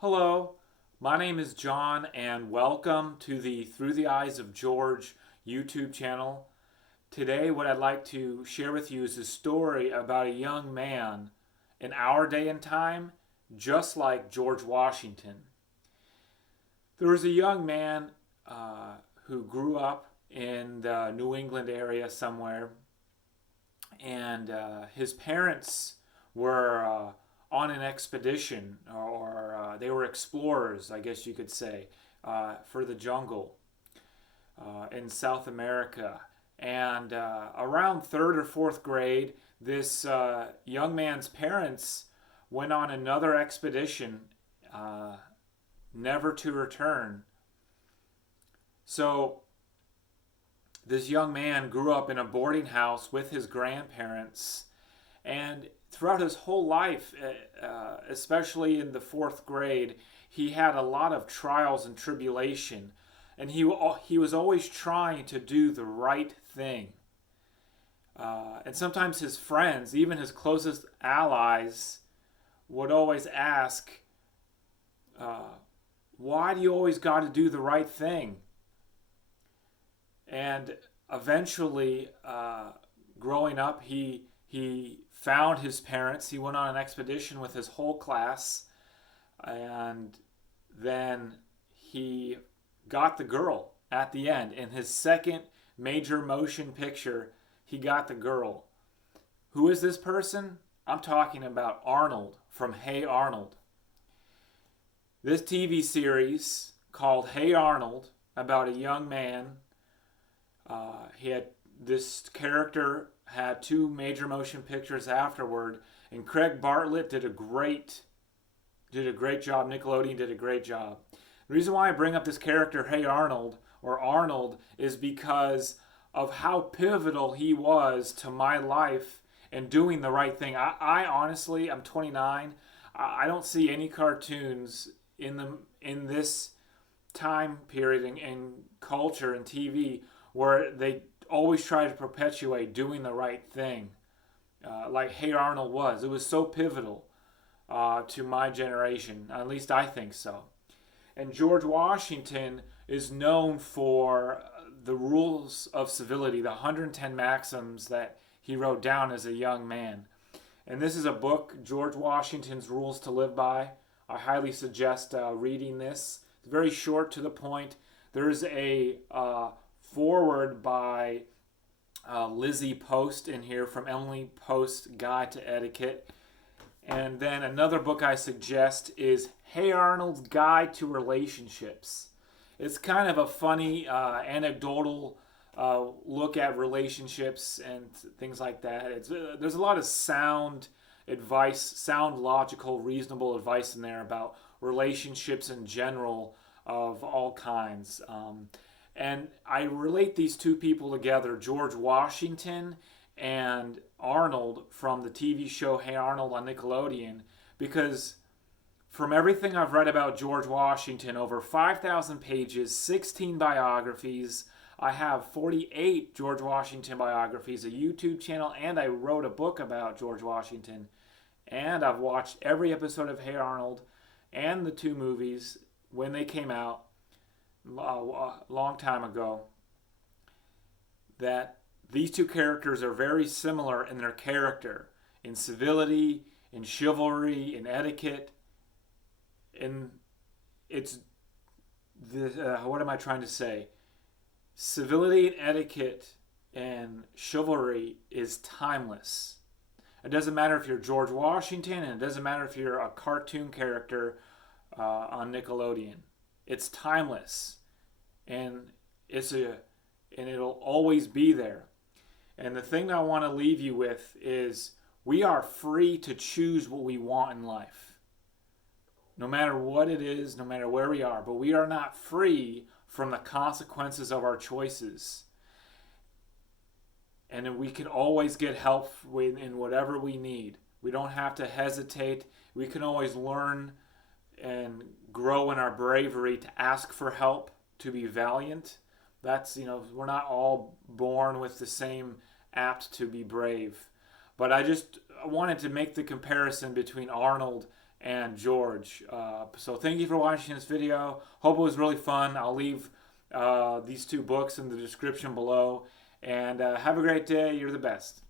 Hello, my name is John, and welcome to the Through the Eyes of George YouTube channel. Today, what I'd like to share with you is a story about a young man in our day and time, just like George Washington. There was a young man who grew up in the New England area somewhere, and his parents were on an expedition, or they were explorers, I guess you could say, for the jungle in South America. And around third or fourth grade, this young man's parents went on another expedition, never to return. So this young man grew up in a boarding house with his grandparents, and throughout his whole life, especially in the fourth grade, he had a lot of trials and tribulation, and he was always trying to do the right thing. And sometimes his friends, even his closest allies, would always ask, "Why do you always got to do the right thing?" And eventually, growing up, he found his parents. He went on an expedition with his whole class, and then he got the girl at the end. In his second major motion picture, he got the girl. Who is this person? I'm talking about Arnold from Hey Arnold. This TV series called Hey Arnold, about a young man. He had this character had two major motion pictures afterward, and Craig Bartlett did a great job. Nickelodeon did a great job. The reason why I bring up this character, Hey Arnold, or Arnold, is because of how pivotal he was to my life and doing the right thing. I honestly, I'm 29. I don't see any cartoons in this time period in culture and TV where they always try to perpetuate doing the right thing, like Hey Arnold was. It was so pivotal to my generation. At least I think so. And George Washington is known for the rules of civility, the 110 maxims that he wrote down as a young man. And this is a book, George Washington's Rules to Live By. I highly suggest reading this. It's very short, to the point. There's a foreword by Lizzie Post in here, from Emily Post's Guide to Etiquette. And then another book I suggest is Hey Arnold's Guide to Relationships. It's kind of a funny, anecdotal look at relationships and things like that. There's a lot of sound advice, sound, logical, reasonable advice in there about relationships in general of all kinds. And I relate these two people together, George Washington and Arnold, from the TV show Hey Arnold on Nickelodeon, because from everything I've read about George Washington, over 5,000 pages, 16 biographies. I have 48 George Washington biographies, a YouTube channel, and I wrote a book about George Washington. And I've watched every episode of Hey Arnold and the two movies when they came out a long time ago. That these two characters are very similar in their character, in civility, in chivalry, in etiquette. And it's what am I trying to say? Civility and etiquette and chivalry is timeless. It doesn't matter if you're George Washington, and it doesn't matter if you're a cartoon character on Nickelodeon. It's timeless, and it'll always be there. And the thing that I want to leave you with is, we are free to choose what we want in life, no matter what it is, no matter where we are. But we are not free from the consequences of our choices. And we can always get help in whatever we need. We don't have to hesitate. We can always learn and grow in our bravery to ask for help, to be valiant. We're not all born with the same apt to be brave. But I just wanted to make the comparison between Arnold and George. So thank you for watching this video. Hope it was really fun. I'll leave these two books in the description below. And have a great day. You're the best.